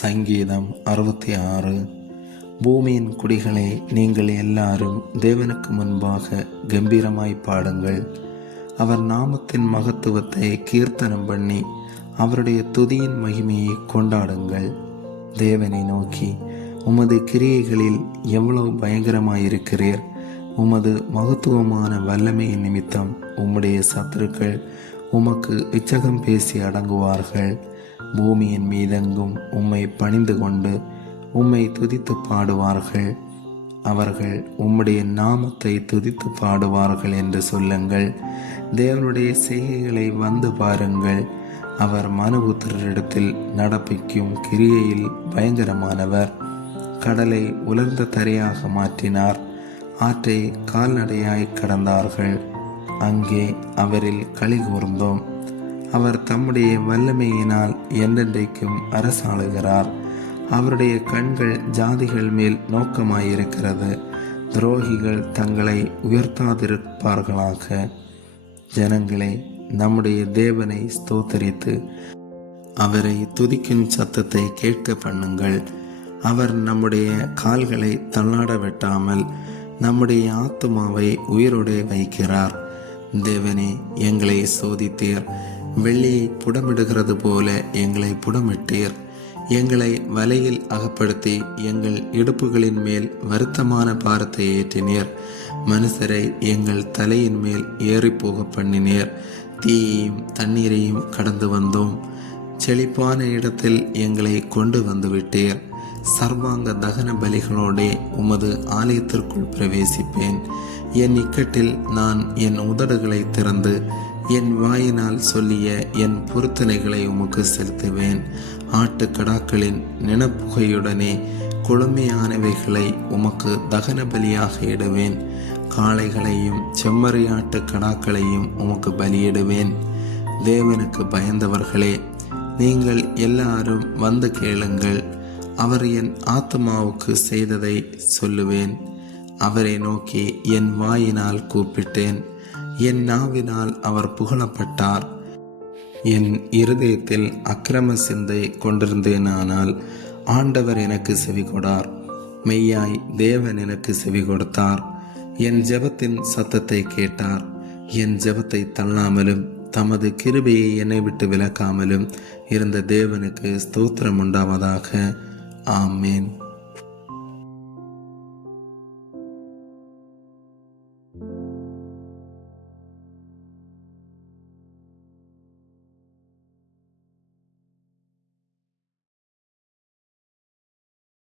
சங்கீதம் அறுபத்தி ஆறு பூமியின் குடிகளே நீங்கள் எல்லாரும் தேவனுக்கு முன்பாக கம்பீரமாய் பாடுங்கள் அவர் நாமத்தின் மகத்துவத்தை கீர்த்தனம் பண்ணி அவருடைய துதியின் மகிமையை கொண்டாடுங்கள் தேவனை நோக்கி உமது கிரியைகளில் எவ்வளவு பயங்கரமாயிருக்கிறீர் உமது மகத்துவமான வல்லமையின் நிமித்தம் உம்முடைய சத்துருக்கள் உமக்கு விச்சகம் பேசி அடங்குவார்கள் பூமியின் மீதெங்கும் உம்மை பணிந்து கொண்டு உம்மை துதித்து பாடுவார்கள் அவர்கள் உம்முடைய நாமத்தை துதித்து பாடுவார்கள் என்று சொல்லுங்கள் தேவனுடைய செய்கைகளை வந்து பாருங்கள் அவர் மனுபுத்திரரிடத்தில் நடப்பிக்கும் கிரியையில் பயங்கரமானவர் கடலை உலர்ந்த தரையாக மாற்றினார் ஆற்றை கால்நடையாய் கடந்தார்கள் அங்கே அவரில் களி கூர்ந்தோம் அவர் தம்முடைய வல்லமையினால் என்றென்றைக்கும் அரசாளுகிறார் அவருடைய கண்கள் ஜாதிகள் மேல் நோக்கமாயிருக்கிறது துரோகிகள் தங்களை உயர்த்தாதிருப்பார்களாக ஜனங்களை நம்முடைய தேவனை ஸ்தோத்தரித்து அவரை துதிக்கும் சத்தத்தை கேட்க பண்ணுங்கள் அவர் நம்முடைய கால்களை தள்ளாட வெட்டாமல் நம்முடைய ஆத்மாவை உயிரோடு வைக்கிறார் தேவனே எங்களை சோதித்தீர் வெள்ளியை புடமிடுகிறது போல எங்களை புடமிட்டீர் எங்களை வலையில் அகப்படுத்தி எங்கள் இடுப்புகளின் மேல் வருத்தமான பாரத்தை ஏற்றினீர் மனுஷரை எங்கள் தலையின் மேல் போக பண்ணினீர் தீயையும் தண்ணீரையும் கடந்து வந்தோம் செழிப்பான இடத்தில் எங்களை கொண்டு வந்துவிட்டீர் சர்வாங்க தகன பலிகளோடே உமது ஆலயத்திற்குள் பிரவேசிப்பேன் என் இக்கட்டில் நான் என் உதடுகளை திறந்து என் வாயினால் சொல்லிய என் பொருத்தனைகளை உமக்கு செலுத்துவேன் ஆட்டு கடாக்களின் நினப்புகையுடனே குழுமையானவைகளை உமக்கு தகன பலியாக இடுவேன் காளைகளையும் செம்மறியாட்டு கடாக்களையும் உமக்கு பலியிடுவேன் தேவனுக்கு பயந்தவர்களே நீங்கள் எல்லாரும் வந்து கேளுங்கள் அவர் என் ஆத்மாவுக்கு செய்ததை சொல்லுவேன் அவரை நோக்கி என் வாயினால் கூப்பிட்டேன் என் நாவினால் அவர் புகழப்பட்டார் என் இருதயத்தில் அக்கிரம சிந்தை கொண்டிருந்தேனானால் ஆண்டவர் எனக்கு செவி கொடார் மெய்யாய் தேவன் எனக்கு செவி கொடுத்தார் என் ஜெபத்தின் சத்தத்தை கேட்டார் என் ஜெபத்தை தள்ளாமலும் தமது கிருபையை என்னை விட்டு விலக்காமலும் இருந்த தேவனுக்கு ஸ்தோத்திரம் உண்டாவதாக ആമേൻ